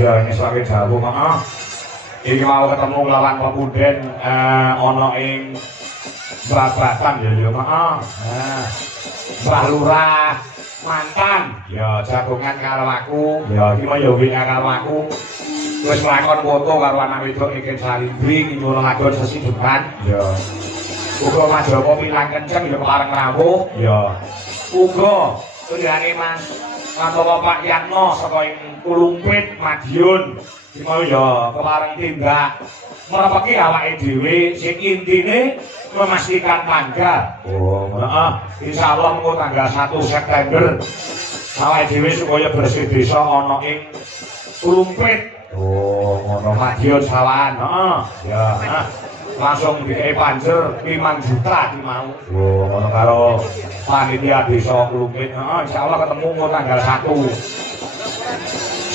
ya ngesake dawuh heeh. Iki mau ketemu lawan pepundhen ana ing Babatan ya ya heeh. Mbah Lurah mantan ya jagongan karo aku ya iki mau ya wingi karo aku wis nglakon foto karo anak wedok iki Salindri ngono ngadon sesidukan ya uga Majapa pilang kenceng ya kepareng rawuh ya uga tunjukane Mas Pak Yatno saka ing Kulumpit Madiun iki mau ya kepareng tindak merepeki awake dhewe sing intine memastikan tanggal. Oh, heeh. Insyaallah mengko tanggal 1 September awake dhewe supaya bersih desa ana ing Kulumpit. Oh, ngono Madiun Sawahan. Heeh. Ya, heeh. Langsung dikei panjer 5 juta iki mau. Oh, ngono karo panitia desa Kulumpit. Heeh, insyaallah ketemu mengko tanggal 1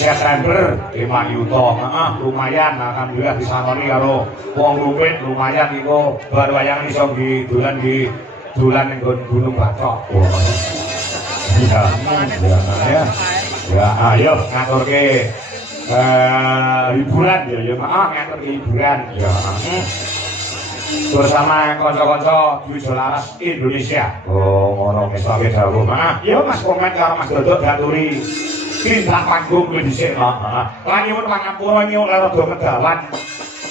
September 5 yuta, lumayan, alhamdulillah disangoni karo wong Kulumpit lumayan iku baru wayangan iso dolan di dolan ning Gunung Batok. Ya, ya, ayo ngaturke hiburan ya, ya ngaturke hiburan ya. Bersama kanca-kanca Wisata Laras Indonesia. Oh, ngono mesake dawuh. Ya Mas komen karo Mas Dodok diaturi tindak panggung kuwi dhisik. Heeh. Lan nyuwun pangampura nyuwun rada kedawan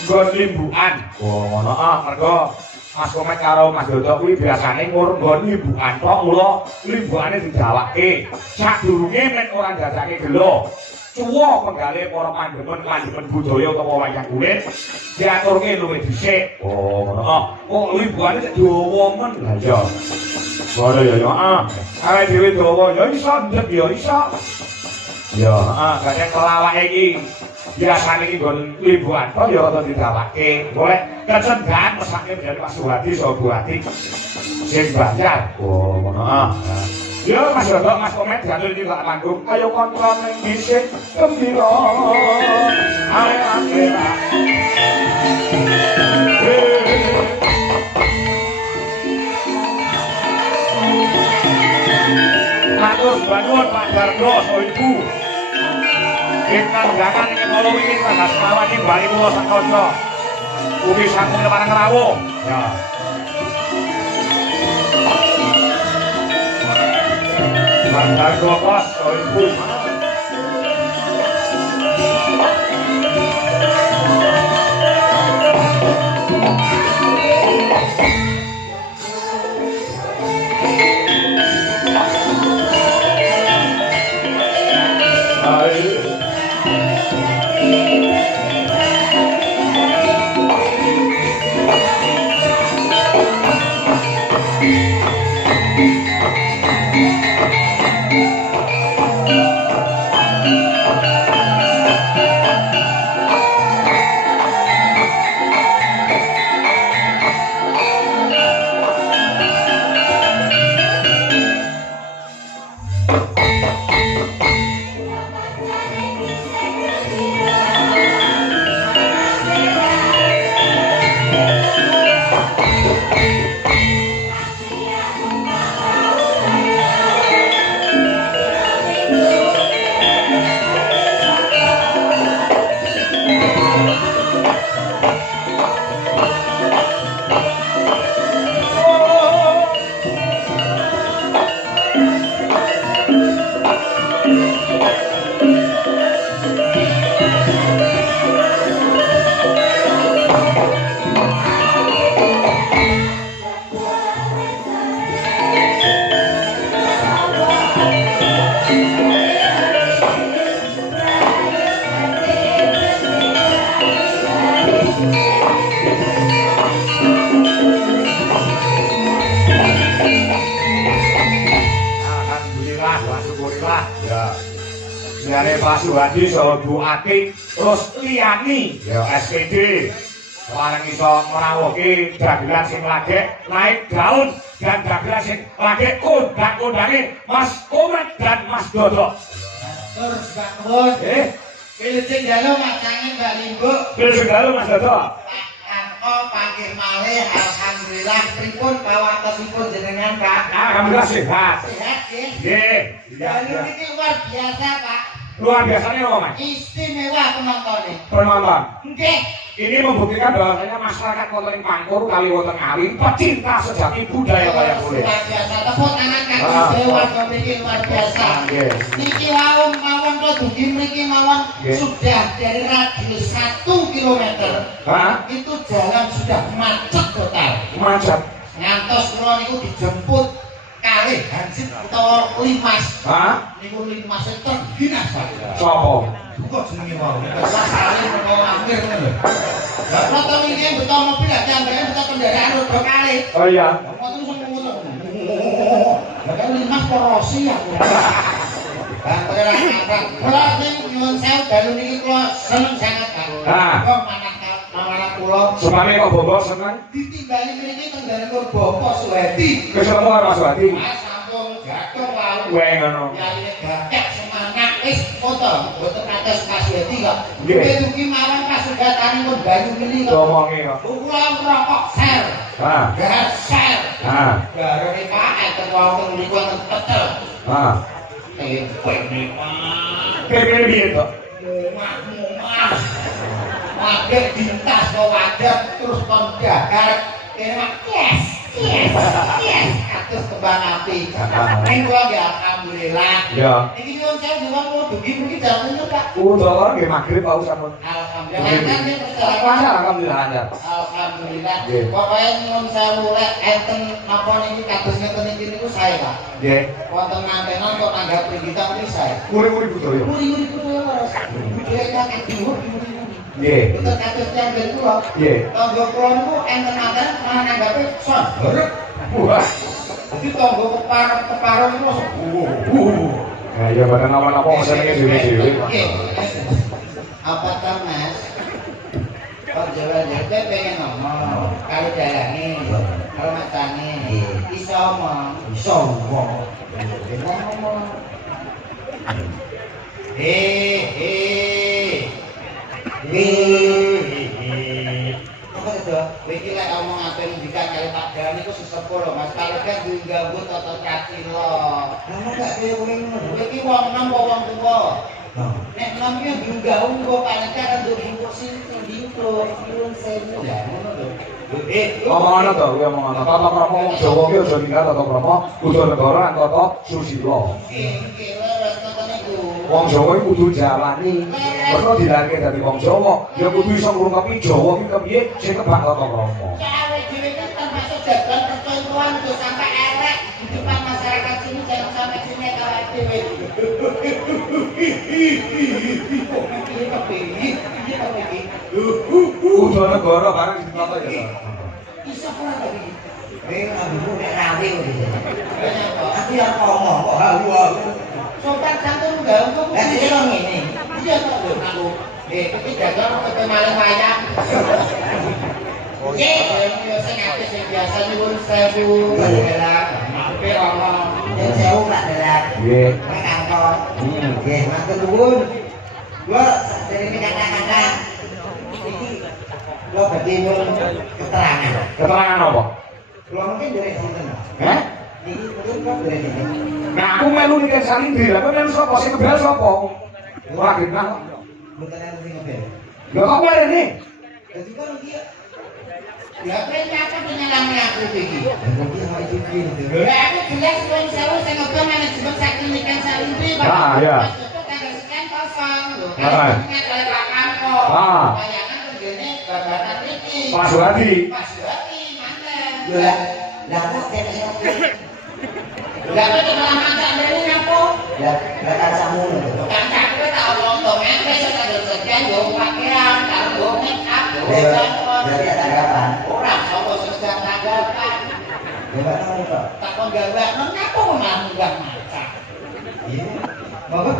nggon limbukan. Oh, ngono. Mergo Mas Komet karo Mas Dodok kuwi biasane nggon limbukan tok, mula limbukane didawake. Sadurunge men ora ndadake gelo. Cuwa penggale para pandemen budaya utawa wayang kulit diaturke luwih dhisik. Oh, ngono. Kok limbukane dawa men. Lah iya. Ngono ya, heeh. Awake dhewe dawa ya iso ndek ya iso. Ya, kadang kelawake iki biasane iki nggon limbukan to ya rada didawake. Golek kecendahan mesake menjadi Mas Suhadi saha Bu Ati sing Banjar. Oh, ngono. Ya Mas Dodok, Mas Komet diatur iki lak manggung kaya kontrol ning dhisik gembira. Akhir-akhir. Matur nuwun Pak Bardo saha Ibu. Ingkang jangan ing kala wingi tanggal selawan ing bali kula sakanca. Ugi sampun parang rawuh. Ya. Pak Bardo Bos saha Ibu. Pak Suhadi saha Bu Ati terus liyani ya SPD bareng iso ngrawuhke dagelan sing lagek naik daun dan dagelan sing lagek kondang-kondange Mas Komet dan Mas Dodok. Terus Pak Nuwun. Pilih sing dalu makange Mbak Limbuk. Pilih sing dalu Mas Dodok. Pakir malih alhamdulillah pripun pawartosipun jenengan Pak? Alhamdulillah sehat. Sehat nggih. Nggih. Dalu niki luar biasa Pak. Luar biasanya apa, Mas? Istimewa penontonnya. Penonton. Nggih. Ini membuktikan bahwasanya masyarakat wonten Pangkur kali wonten Ngawi pecinta sejati budaya wayang kulit. Luar biasa. Tepuk tangan kangge Dewa mriki luar biasa. Niki mawon kok dugi mriki mawon sudah dari radius 1 kilometer. Itu jalan sudah macet total. Macet. Ngantos kula niku dijemput kalih Hansip utawa Limas. Niku Limas tergina sekali. Sopo? Kok jenenge wae. Sakale kok mampir ngono lho. Lah kula to iki beto mobil aja ambene beto kendaraan roda kalih. Oh iya. Ngoten sing ngono. Lah kan Limas korosi aku. Lah ora ngaprak. Kula sing nyuwun sewu dalu niki kula seneng sangat Kang. Kok manah kula. Supane kok bobo seneng? Ditimbali mriki kendaraan Bapak Suwadi. Wis ketemu karo Mas Wadi. Mas sampun jatuh wae. Weh ngono. Yaline gagak semangat wis foto. Boten kados Mas Suwadi kok. Nggih. Dugi mawon pasugatanipun Banyu Mili kok. Ngomongi kok. Kula rokok sel. Gas sel. Garane Pak enten wonten niku wonten pecel. Tempe Pak. Tempe piye to? Mumah. Wadah dintas kok wadah terus kon dahar kene mak yes kados kembang api. Ning kula nggih alhamdulillah. Ya. Iki nyuwun sewu diwang kula dugi mriki jalan nyuwun Pak. Udah nggih magrib Pak sampun. Alhamdulillah. Alhamdulillah. Alhamdulillah. Pokoke nyuwun sewu lek enten napa niki kados ngeten iki niku sae Pak. Nggih. Wonten mantenan kok nanggap prigita niki sae. Muri-muri budaya. Muri-muri budaya waras. Budaya kang dhuwur. Nggih. Betul kados jamben kula. Nggih. Tangga kula niku enten manten malah nanggape son. Wah. Jadi tangga keparo niku langsung Ya ya badan apa-apa senenge dhewe-dhewe. Apa kan Mas? Kok jalan-jalan pengen ngomong kalau jalane kalau macane iso omong. Iso omong. Ngomong. Apa itu? Iki lek omongaken ngendikan kali Pak Dalan niku sesepuh lho Mas. Kalau kan diganggu tata cacing lho. Lah gak kaya kowe ngono. Iki wong enom kok wong tuwa. Nek enom ki diganggu kok pancen nduk bungkus sinten dingkluk. Nyuwun sewu ya ngono lho. Omongan to, kuwi omongan. Tata krama wong Jawa ki aja ninggal tata krama kudu negara lan tata susila. Nggih, leres ngoten niku. Wong Jawa iki kudu jalani. Mergo dilahirke dadi wong Jawa, ya kudu iso ngrungkepi Jawa ki kepiye sing kebak tata krama. Cawe dhewe kan termasuk jagoan percontohan tuh sampai elek di depan masyarakat sini jangan sampai sini kalau dhewe. Kudu negara bareng ditata ya. Bisa ora lagi. Aku nek rawe iki. Aku yang ngomong kok halu-halu. Sopan santun enggak untuk iki ngene. Iya kok lho aku. Iki jagoan kok malah wayang. Oke, yo sing apik sing biasa nyuwun sewu. Mampir ana. Yen sewu Pak Dalan. Nggih. Pak kantor. Nggih, matur nuwun. Gua dari kata-kata iki lo badhe nyuwun keterangan. Keterangan apa? Lo mungkin dari sinten? Iki mungkin kok dari sinten? Nah, aku melu ning Salindri. Lah kok melu sapa sing kebel sapa? Ora genah. Mboten enten sing ngebel. Lah kok ngene? Dadi kan iki lah ternyata penyelami aku iki. Iki sama iki iki. Lah aku jelas wong sewu sing ngebel manajemen saknikan Salindri. Ah, ya. Tanggal sekian kosong. Ah. Ingat Pak Kantor. Bayangan tenggene babatan iki. Pak Suwadi. Pak Suwadi, manten. Lah kok kene lah kok malah masak mrene nyapa? Lah kan samu. Kan kowe tak omong to ente sing tanggal sekian yo pakaian karo make up. Berarti tanggapan. Ora sapa sing tanggapan. Ya Pak ngono to. Tak kok gawe ngapa malah munggah masak. Iya. Bapak.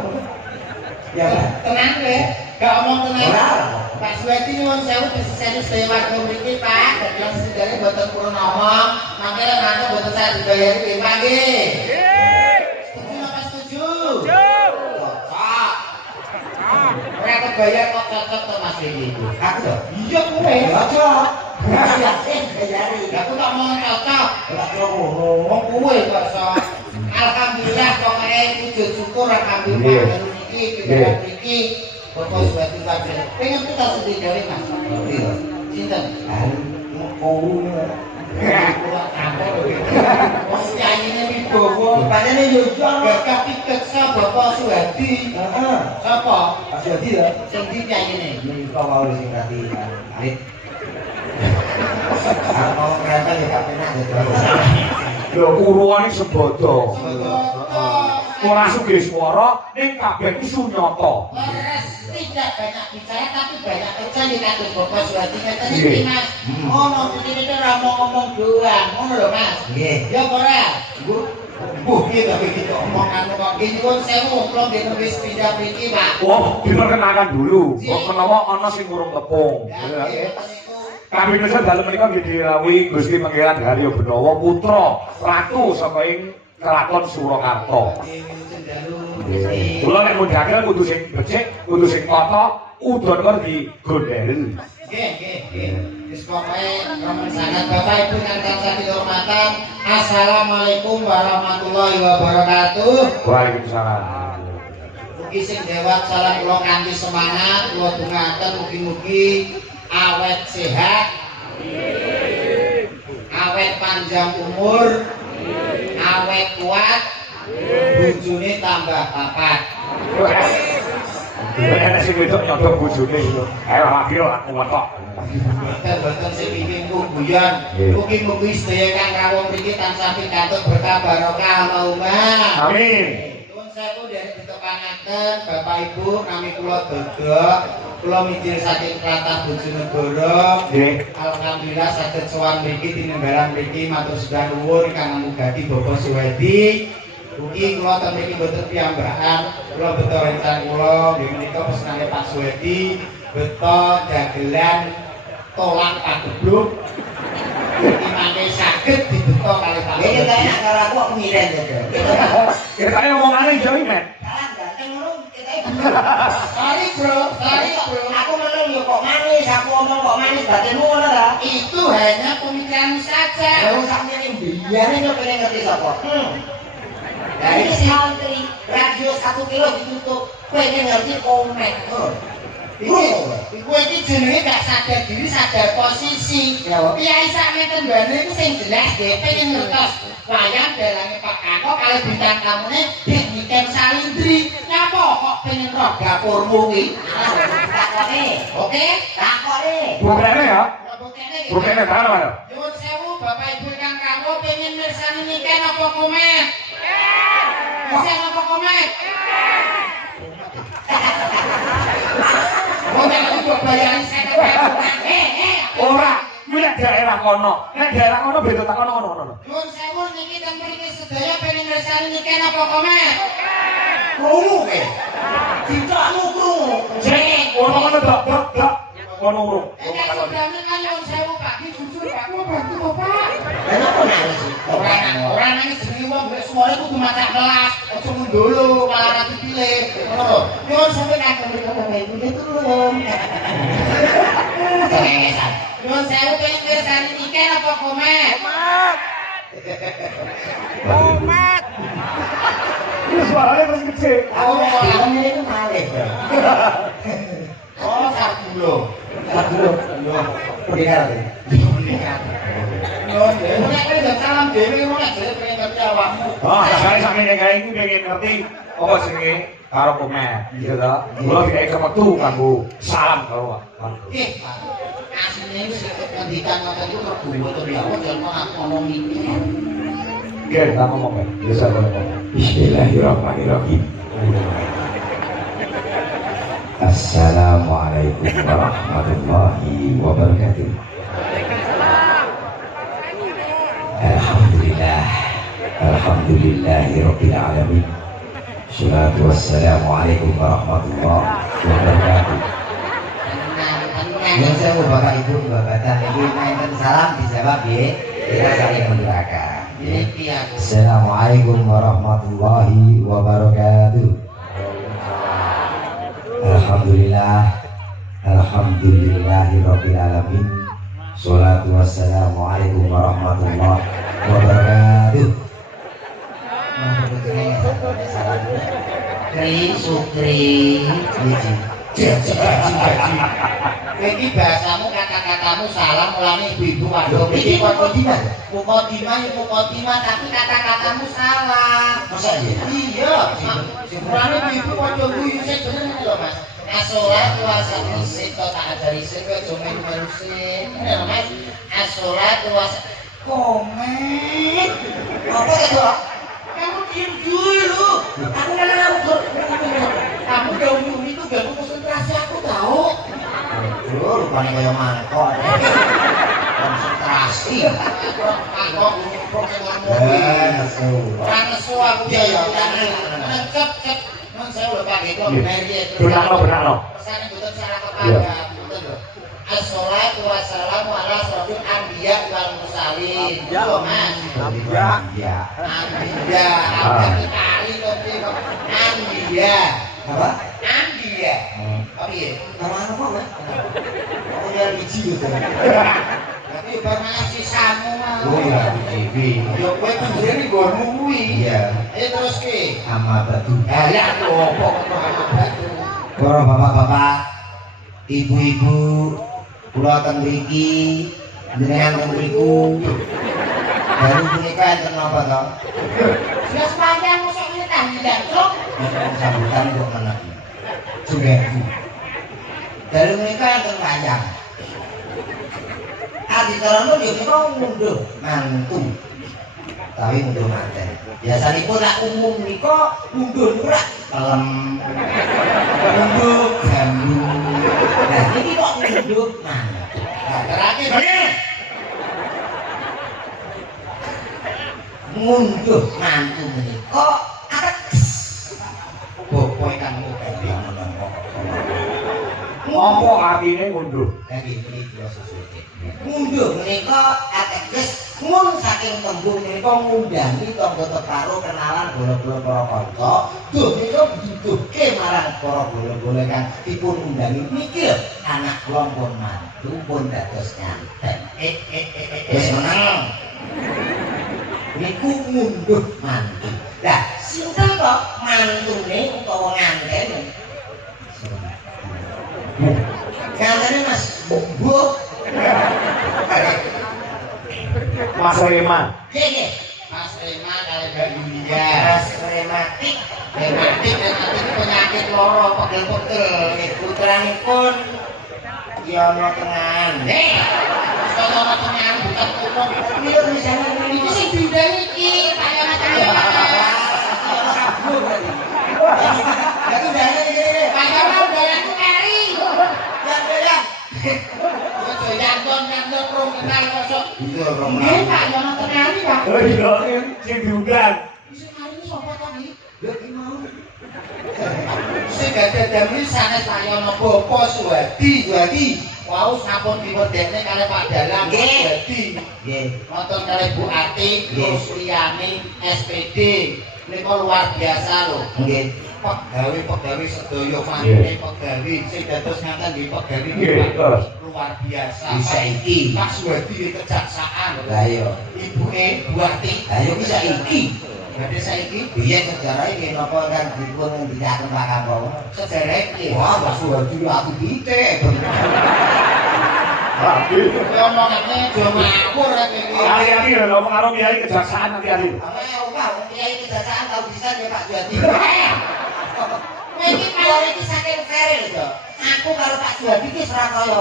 Ya tenang kowe. Gak omong tenang. Pak Suwadi nyuwun sewu diseseni sedaya warga mriki Pak. Dadi sedaya mboten purun omong, mangke nanti mboten saya dibayari nggih Pak nggih. Setuju apa setuju? Cocok. Ora kebayar kok cocok to Mas iki. Aku to. Iya kowe. Cocok. Yakin bayari. Aku tak mau cocok. Ora ngono. Wong kowe cocok. Alhamdulillah pokoke sujud syukur alhamdulillah. mriki, kita mriki. Bapak suatu kabeh. Pengen kita sedih gawe Mas. Iya. Sinten? Oh. Wong nyanyine Wibowo, panjene yo gagah piketsa Bapak Suhadi. Heeh. Sapa? Pak Suhadi ya. Sing ndi nyanyine? Menika wae sing kati alit. Kalau ngerempel ya gak penak ya. Lho uruane sebodo. Ora sugih swara ning kabeh ku sunyata. Tidak banyak bicara tapi banyak kerja di kantor Bapak Suhadi ngeten iki Mas. Ono iki ora ngomong doang, ngono lho Mas. Nggih. Ya ora. Bu, piye ta iki omongan kok iki nyuwun sewu kula nggih wis pindah mriki Pak. Oh, diperkenalkan dulu. Kok menawa ana sing urung tepung. Kami nusa dalem menika nggih dirawuhi Gusti Pangeran Haryo Benawa putra ratu saka ing Keraton Surakarta. Kula nek mundhake kudu sing becik, kudu sing tata, udon kok digondhel. Nggih, nggih. Wis pokoke remen sangat Bapak Ibu ingkang sami hormatan. Assalamualaikum warahmatullahi wabarakatuh. Waalaikumsalam. Mugi sing dewat salam kula kanthi semangat, kula dongaken mugi-mugi awet sehat. Awet panjang umur. Awet kuat. Bojone tambah papat. Enak sing wedok nyodok bojone lho. Ayo lagi aku wetok. Boten sing pipin ku guyon. Mugi-mugi sedaya kang rawuh mriki tansah pikantuk berkah barokah Allahumma. Amin. Nuwun sewu dari pitepangaken Bapak Ibu nami kula Dodok. Kula mijil saking Tlatah Bojonegoro. Nggih. Alhamdulillah saged sowan mriki tinunggalan mriki matur sedaya nuwun ingkang ngugati Bapak Suhadi. Ugi kula ten mriki boten piyambakan, kula beto rencan kula nggih menika pesenane Pak Suhadi, beto dagelan tolak pagebluk. Iki mangke saged dibeto kali Pak. Iki kaya karo aku kok miren to. Kita kaya omongane jauh men. Kalah ganteng ngono kita. Sorry bro. Aku ngomong yo kok manis, aku ngomong kok manis batinmu ngono ta? Itu hanya pemikiran saja. Lah sampeyan mbiyane yo pengen ngerti sapa? Dari santri radio 1 kilo ditutup, pengen ngerti komen. Iku iki jenenge gak sadar diri, sadar posisi. Piyai sak meten bane iku sing jelas dhewe pengen ngertos. Wayang dalange Pak Kako kali bintang tamune Dik Niken Salindri. Nyapa kok pengen roh dapurmu kuwi? Takone. Oke, takone. Bukene ya. Bukene. Bukene karo ya. Nyuwun sewu Bapak Ibu ingkang rawuh pengen mirsani Niken apa komen? Bisa apa komen? Ora, kuwi nek daerah kono. Nek daerah kono beda tak kono ngono. Nuwun sewu niki teng mriki sedaya pengen mirsani Niken apa komen? Krungu ke? Dicakmu krungu. Sing ngono dok. Ngono urung. Nek sampeyan kan nyuwun sewu Pak, iki jujur Pak, kula bantu Bapak. Lah napa nangis? Ora nangis jenenge wong golek semuanya kudu macak kelas, aja mundulu malah ra dipilih. Ngono. Nyuwun sampe kagem mriko Bapak Ibu tulung. Nyuwun sewu pengen mirsani Niken apa komen? Komat. Ini suaranya masih kecil. Aku ngomong itu malih. Oh, sarbulo. Pendengar. Nek kowe salam dhewe ngono nek dhewe pengen ngerti awakmu. Oh, sakjane sakmene kae iku pengen ngerti apa jenenge karo komen. Gitu ta. Kula dikai kemetu kanggo salam karo Nggih, Pak. Asline wis ngendikan ngoten iku mergo to ya aku ngomong iki. Nggih, tak ngomong ya. Bisa ngomong. Bismillahirrahmanirrahim. Assalamualaikum warahmatullahi wabarakatuh. Alhamdulillahirabbil alamin. Shalatu wassalamualaikum warahmatullahi wabarakatuh. Yang saya Bapak Ibu Babatan iki enten salam dijawab nggih. Kita saling mendoakan. Assalamualaikum warahmatullahi wabarakatuh. Alhamdulillahirabbil alamin. Shalatu wassalamualaikum warahmatullahi wabarakatuh. Sukri. Jaji. Iki bahasamu kata-katamu salah mulane ibu-ibu waduh iki mukodimah tapi kata-katamu salah. Masa iya? Mulane ibu waduh guyu sik bener lho Mas. Asolat puasa musik kok tak ajari sik kowe aja melu sik. Bener Mas. Asolat puasa komen. Apa itu? Kamu diam dulu. Aku kan kamu dahulu itu ganggu konsentrasi aku tahu. Aduh, rupanya kayak mangkok. Konsentrasi. Mangkok ngomong nesu aku ya ya. Cep. Saya udah pakai itu. Benar lo. Pesan bukan salah kepada. Assalatu wassalamu ala asrofil anbiya wal mursalin. Ya, Mas. Anbiya. Anbiya. Apa? Anbiya. Apa ya? Nama apa, Mas? Oh, ya biji gitu. Tapi barang sisamu mah. Oh ya, biji. Yo kowe penjene nggonmu kuwi. Iya. Terus ki? Sama batu. Ya opo kok sama batu. Para bapak-bapak, ibu-ibu, kula teng mriki, jenengan teng mriku. Baru menika enten napa to? Jelas panjang mosok nyetan ndak, Truk? Sambutan kok menak. Juga. Baru menika enten panjang. Aditarono yo menika munduh mantu. Tapi munduh manten. Biasanipun lak umum menika munduh ora pelem. Munduh gambu. Nah, iki kok munduh mantu. Nah, terakhir munduh mantu menika ateges. Bopoe kang mukane menapa. Apa artine munduh? Lagi mriki sesuatu. Munduh menika ateges mun saking tembung menika ngundangi tangga teparo kenalan bola-bola para kanca. Duh menika diduduhke marang para bola-bola kang dipun undangi niki lho anak kula pun mantu pun dados nganten. Wis meneng. Niku munduh mantu. Lah sinten kok mantune utawa ngantene? Ngantene Mas Bumbu. Mas Rema. Nggih. Mas Rema kali Mbak Yulia. Mas rematik penyakit loro pegel-pegel. Putranipun ya ana tengan. Kalau ana tengan bukan umum. Iya misalnya iki sing diundang iki kaya macam-macam. Jadi ndane iki. Kaya undangan ku kari. Ya. Yanton rong kenal kosok. Iya rong. Nggih Pak, yo ana tengan iki Pak. Oh iya, sing diundang. Sing mari sapa to iki? Lha iki mau. Sing gadadami sanes kaya ana Bapak Suwadi. Wau sampun diwedekne kali Pak Dalang Suwadi. Nggih. Nonton kali Bu Ati, terus liyane SPD. Nika luar biasa lho. Nggih. Pegawai sedaya mantune pegawai sing dados ngaten nggih pegawai luar biasa. Saiki Pak Suwadi kejaksaan. Lah iya. Ibuke Bu Ati. Lah iya iki saiki. Berarti saiki biyen sejarah iki napa kan dipun ngendikaken Pak Kapolri. Sejarah iki. Wah, Pak Suwadi ati pitik. Rapi. Ngomongane aja ngawur iki. Hati-hati lho ngomong karo kiai kejaksaan hati-hati. Ora, kiai kejaksaan tau bisa ya Pak Suwadi. Iki kalau iki saking feril to. Aku karo Pak Suwadi iki ora kaya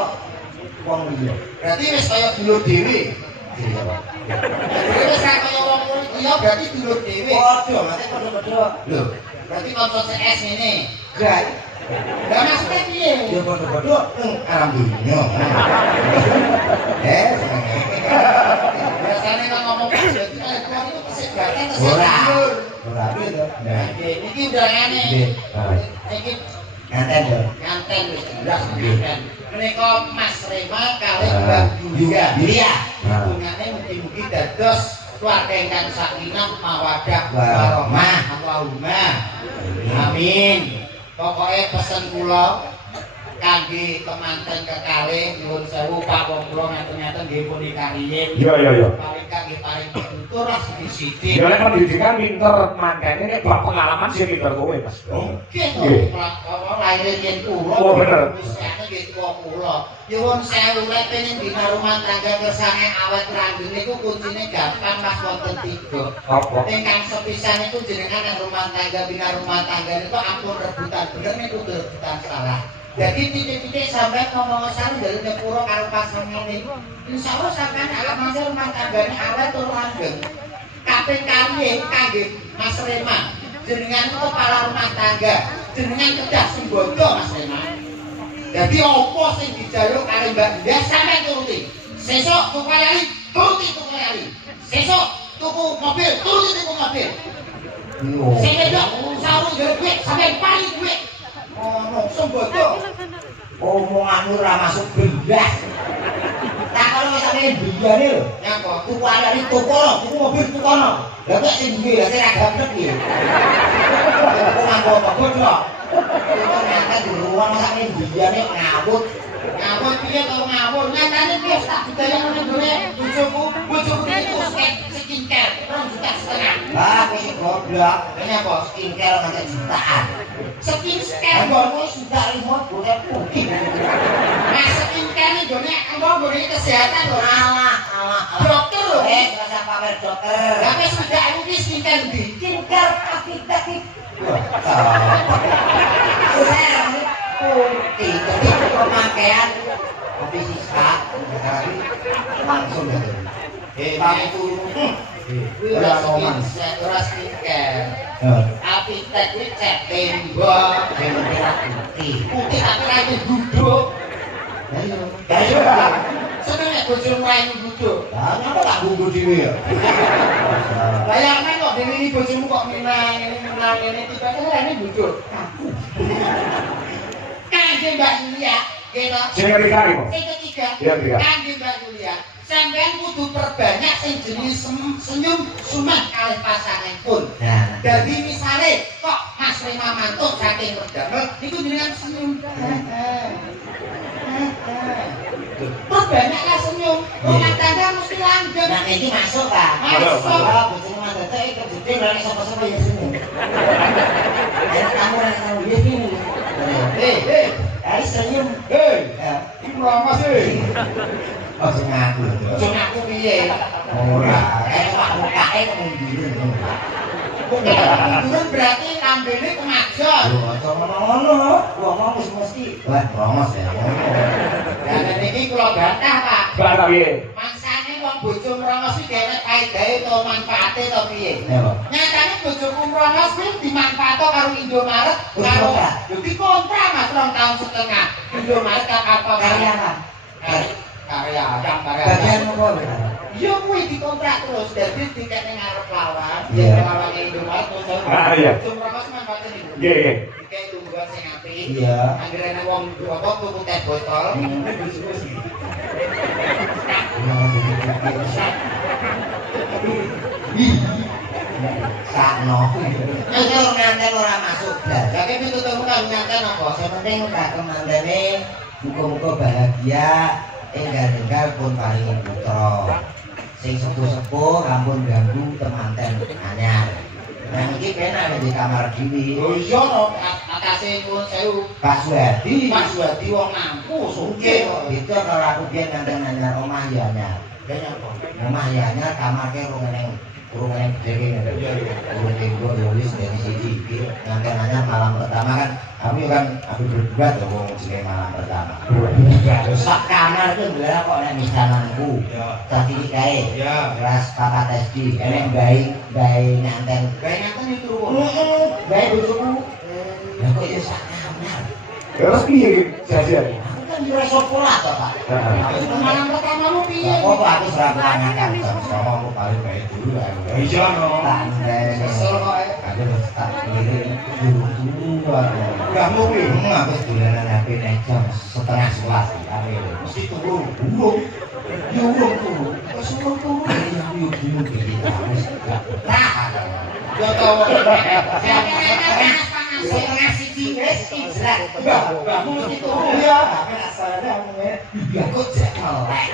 wong liya. Berarti wis kaya dulur dhewe. Iya, Pak. Jadi wis kaya wong liya berarti dulur dhewe. Padha, mate padha-padha. Lho, berarti kanca CS ngene. Gak. Lah maksudnya piye? Ya padha-padha alhamdulillah. Biasane kan ngomong Pak Suwadi kan itu kesik batin terus. Ora itu. Nah, iki undangane. Iki nganten wis jelas nganten. Menika Mas Rema kali Mbak Yulia. Hubungane mugi-mugi dados keluarga ingkang sakinah mawaddah warahmah. Allahumma amin. Pokoke pesen kula kangge kangge kemanten kekalih nyuwun sewu Pak Konglo ngaten-ngaten nggih punika riyin. Iya. Paling kangge paling tutur lah sithik-sithik. Ya lek pendidikan pinter mangkene nek bab pengalaman sing pinter kowe, Mas. Nggih to, apa laire yen kula. Oh bener. Usiane nggih tuwa kula. Nyuwun sewu lek pengin bina rumah tangga kersane awet langgeng niku kuncine gampang Mas wonten 3. Apa? Ingkang sepisan itu jenengan yang rumah tangga bina rumah tangga itu ampun rebutan bener niku rebutan salah. Jadi titik-titik sampai ngomong salah dari nyepuro karo pasangan niku. Insyaallah sampean alamane rumah tanggane awet tur langgeng. Kaping kali kangge Mas Rema. Jenengan kepala rumah tangga, jenengan kedah sembodo Mas Rema. Jadi apa sing dijaluk karo Mbak Ndas sampean turuti. Sesuk tuku kali, turuti tuku kali. Sesuk tuku mobil, turuti tuku mobil. Sing wedok saru njaluk duit sampean paling duit. Ono sembodo. Omonganmu ora masuk belas. Nah kalau misalnya biyane lho, nyapa tuku alane tukono, tuku mobil tukono. Lah kok sing duwe lah sing agak gede iki. Kok nganggo apa godhok. Ternyata di ruang misalnya biyane ngawut. Ngawut piye to ngawur? Nyatane piye tak budaya ngene gone bojoku iki skincare 2,5 juta. Lah wis goblok. Kenapa skincare nganti jutaan? Skincare ngono sudah 5 bulan putih. Nah skincare gone engko gone kesehatan lho. Alah. Dokter lho. Rasa pamer dokter. Lah wis sudah iki skincare ndi? Skincare aktif. Putih, jadi pemakaian kopi sisa, langsung gitu. Kamu tuh, udah skincare. Apitek ini cek tembok, merah putih tapi lagi duduk. Senengnya bojomu ae duduk. Lah ngapa tak bumbu dhewe ya? Bayangkan kok dene iki bojomu kok minang ngene tiba-tiba ini duduk. Kanjeng Mbak Yulia, gitu. Sing ketiga iki, Sing ketiga. Iya. Kanjeng Mbak Yulia, sampean kudu perbanyak sing jenis senyum suman kalih pasanganipun. Nah, dadi misale kok Mas Rema mantuk saking redamel niku jenengan senyum. Perbanyaklah senyum. Rumah tangga mesti langgeng. Nah, iki masuk, Pak. Masuk. Bojone mantuk iki gede ora sapa-sapa ya senyum. Kamu ora tahu dia gini. Harus senyum. Iki lama sih. Ojo ngaku. Ojo ngaku piye? Ora, Pak mukake kemunduran. Kemunduran berarti lambene kemajon. Lho, ojo ngono. Wong wis mesti. Wah, promos ya. Lah niki kula bantah, Pak. Bantah piye? Mangsane wong bojo mrongos iki dhewek faedahe to manfaate to piye? Nyatane bojoku mrongos kuwi dimanfaatno karo Indomaret karo dikontrak Mas 2 tahun setengah. Indomaret apa karya apa? Karya bagian apa? Ya kuwi dikontrak terus dadi tiket ning arep lawan, yen lawan Indomaret terus. Iya. Mrongos manfaate niku. Nggih. Tiket tungguan sing apik. Iya. Anggere wong apa tuku teh botol. Sakno. Nek nganten ora masuk blas. Jadi pituturmu kan nganten apa? Yang penting tak kemandane muga-muga bahagia enggal-enggal pun paringi putra. Sing sepuh-sepuh ampun ganggu temanten anyar. Nah iki penak di kamar dhewe. Oh iya no, atase nyuwun sewu. Pak Suwadi. Pak Suwadi wong mampu sugih. Itu kalau aku biyen nganten anyar omah ya anyar. Banyak kok. Omah ya anyar kamarke urung yang gede ngene. Urung tinggal ya wis dari siji iki nganten anyar malam pertama kan aku berdua tuh wong sing malam pertama. Sak kamar itu bener kok nek misananku. Tadi kae. Kelas 4 SD enek bayi nganten. Bae ngaten itu. Bayi bojoku. Lah kok ya sak kamar. Terus piye jadian? Aku kan jure sekolah to, Pak. Malam pertamamu piye? Kok aku serang tangan sama aku paling baik dulu kan. Iya no. Tandai. Kesel kok. Ada tak kiri dulu. Kamu kuwi Aku dolanan HP nek jam setengah 11 Mesti turu. Urung. Ya urung turu. Wis urung turu. Ya yo bingung iki. Wis gak tahan. Yo to. Setengah siji wis ijrah. Mbahmu mesti turu ya. Ya kok cek melek.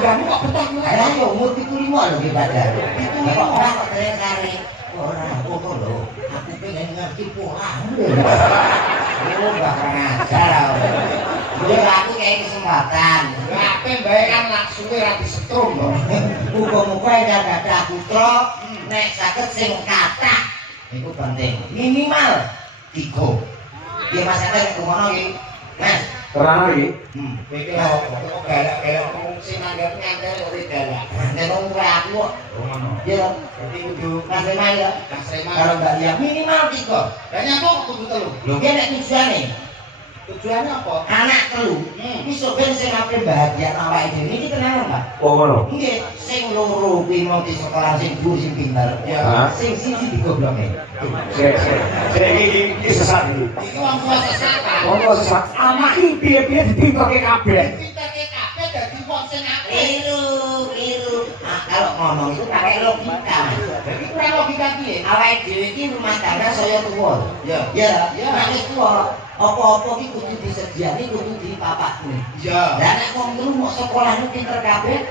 Kamu kok betah melek? Lah yo umur 75 lho ki Badar. 75 kok ora kok kare. Ora ngono lho. Aku pengen ngerti pola. Oh, bakal ngajar. Yo aku kayak kesempatan. Ape bae kan langsung ra disetrum to. Muga-muga ya dadak putra nek saged sing kathah. Iku penting. Minimal 3. Ya Mas Ate nek ngono iki. Mas, Terang lagi. Kowe iki kok galak-galak wong sing nanggap ngantel ora galak. nek wong tuwa aku kok. Oh, ngono. Ya, Dadi kudu Mas Remal ya. Mas Remal. Kalau Mbak Lia minimal 3. Banyak kok kudu telu. Lho ki nek tujuane Tujuannya apa? anak telu. Iso ben sing ape bahagia awake dhewe iki tenan, Pak. Oh, ngono. Nggih, sing loro kuwi mau di sekolah sing dhuwur sing pinter. Ya. Sing siji digobloke. Saya ini sesat iki. Iki wong tua sesat. Wong kok sesat. Anak iki piye-piye dipintoke kabeh. Pinterke kabeh dadi wong sing apik. Keliru. Nah, kalau ngomong itu pakai logika. Jadi kurang logika piye? Awake dhewe iki rumah tangga saya tuwa. Ya. Ya, nek wis tuwa, apa-apa iki kudu disediani, kudu dipapakne. Ya. Lah nek wong telu mau sekolah nu pinter kabeh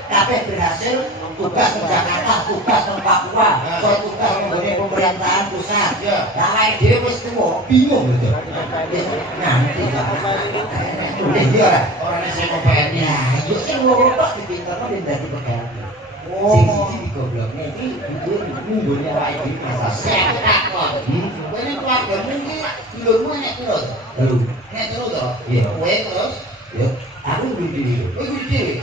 berhasil tugas ke Jakarta, tugas ke Papua, tugas ke pemerintahan pusat. Ya. Lah awake dhewe wis tuwa, bingung gitu. Nanti Pak. Iya ora? Orangnya sing kepen. Ya, yo sing loro tok dipinterno ben dadi pegawai. Oh. Sing siji digoblokne iki kudu nunggone awake dhewe masalah. Saya takon. Kowe nek keluargamu iki dulurmu nek terus. Telu. Nek terus to? Iya. Kowe terus. Yo, aku dhewe. Kowe kudu dhewe.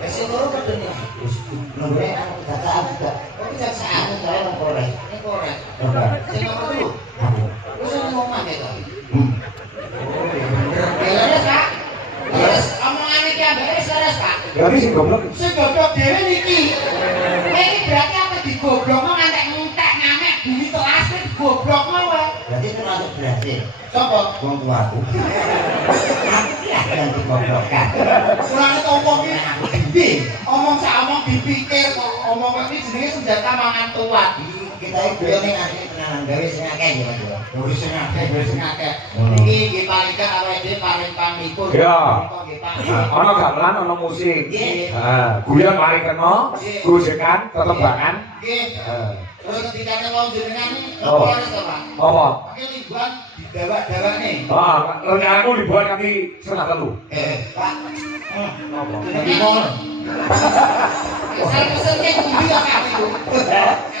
Wis sing loro padha nih. Terus nunggone anu kejaksaan juga. Kok kejaksaan Aku saya nang Polres. nek Polres. Coba. Sing nomor 2. Aku. Wis nang omah to. Hmm. Beres, Pak. Terus omongane ki ambek wis beres, Pak. Ya iki sing goblok. Sing goblok dhewe niki. Kowe iki berarti apa digoblokno ngantek entek ngamek bumi telas kowe digoblokno wae. Berarti itu masuk berhasil. Sopo? Wong tuaku. Aku ki yang digoblokkan. Kurang to omong iki. Nah, aku gede. Omong sak omong dipikir kok omong iki jenenge senjata mangan tuat. Kita iki yo ning asli tenanan gawe sing akeh ya, Mas. Wis sing akeh, wis sing akeh. Oh. Iki nggih paling gak awake dhewe paling pamikur. Ya. Nggih, Pak. Ana gamelan, ana musik. Nggih. Guyon mari kena, gojekan, tetembangan. Nggih. Terus ketika wong jenengan Oh. apa ora to, Pak? Apa? Pakai libuan didawak-dawakne. Rencanaku liburan kami setengah telu. Pak. Apa? Jadi ngono. Asal pesenke pundi kok Pak niku?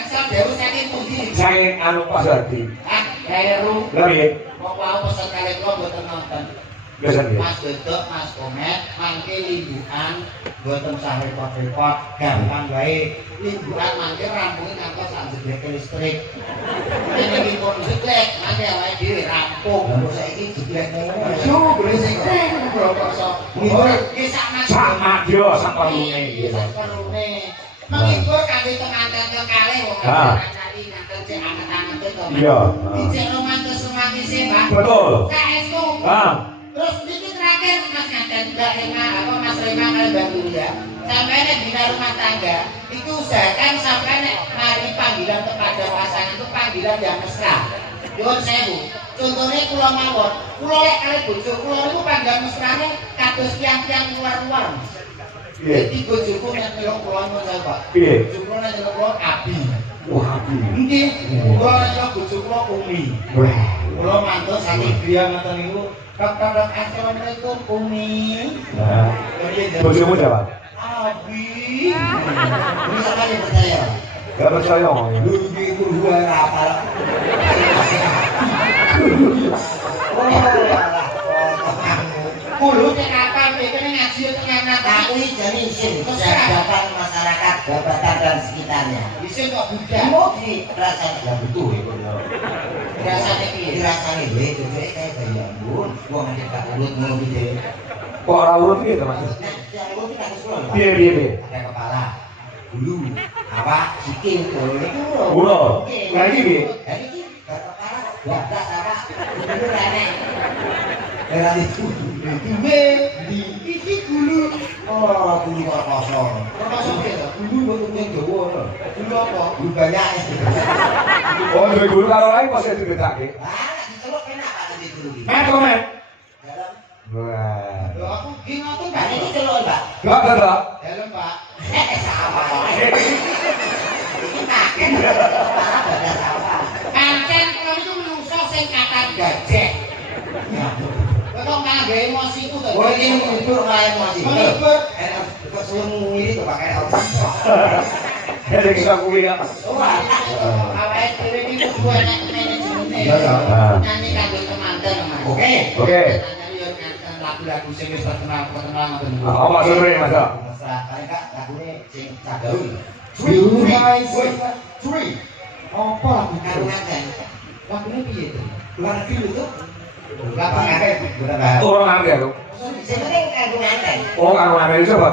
Asal dewe saking pundi? Saking anu Pak Sardi. Ah, daerah Lah piye? kok wau pesen kali kula mboten nonton. Biasa piye? Mas Dedok, Mas Komet, mangke limbukan mboten sah repot-repot, gampang wae. Limbukan mangke rampungin ngantos sak jebleke listrik. Ini limbun jeblek, mangke awake dhewe rampung. Lah saiki jeblek ngono. Yo, boleh sing keren bro kok. Ngibur ki sak Sak madya sak perlune iki gitu. sak perlune. Menghibur kangge teman-teman kalih wong Ah. kali nganten cek anget-anget to. Iya. Dicek romantis-romantise, Pak. Betul. Saestu. Terus ini terakhir Mas Nganten, Mbak Rema, Mas Rema kali Mbak Yulia, sampai nek bina rumah tangga, itu usahakan sampai nek mari panggilan kepada pasangan itu panggilan yang mesra. Nyuwun sewu. Contohnya kula mawon, kula lek kali bojo kula niku panggilan mesrane kados tiang-tiang luar-luar. Piye? Jadi bojoku nek nyeluk kula nyuwun sewu, Pak. Piye? Bojo kula nek nyeluk kula abi. Wah, piye? Nggih, kula nek nyeluk bojo kula umi. Wah. Kula mantuk saking griya ngoten niku. Kakak assalamualaikum Umi. Nah, bojomu jawab. Abi. Ini sampeyan yang percaya. Gak percaya ngomongnya. Lu iki kudu apal. Kulo nek kapan iki ngaji tengah Aku iki jane isin jabatan masyarakat, jabatan dan sekitarnya. Isin kok budak. Mau dirasani ya betul itu ya. Rasane piye? Dirasani lho itu kayak ya ampun, wong nek gak urut ngono gitu. Kok ora urut piye to, Mas? Nah, yang urut iki kasus kula. Piye piye piye? Ada kepala, bulu, awak, sikil, lho niku lho. Ulo. Lah iki piye? Lah iki gak kepala, batas awak, bulu rene. Era itu, duwe di iki gulu. Oh, gulu kok kosong. Kosong piye to? Gulu kok ning Jawa lho. Kulo apa? Gulu banyak. Oh, duwe guru karo lain pas diceritakake. Ah, diceluk penak Pak nanti gulu iki. Met kok met. Dalam Wah. Lho aku ki ngoten Pak iki celuk Pak. Gak ada. Helm Pak. Sama. Iki kaken. Ada sama. Kancen kula niku menungso sing kakan gajah. Kok ngangge emosiku to. Oh ini menghibur malah emosi. Menghibur. Enak kok suruh ngiri tuh pakai auto. Jadi kita kuwi ya. Wah, awake dhewe iki kudu enak manajemen. Iya ya. Nyanyi kanggo teman-teman Mas. Oke. Oke. Nyanyi yo nyanyi lagu-lagu sing wis terkenal ngoten. Apa maksudnya Mas? Mesra kali Kak lagune sing cagaul. Three. Apa lagu karungan kan? Lagune piye to? Luar negeri itu. Lapangan bener kan? Orang ngerti aku. Sing penting karungan kan. Oh, kan mana itu coba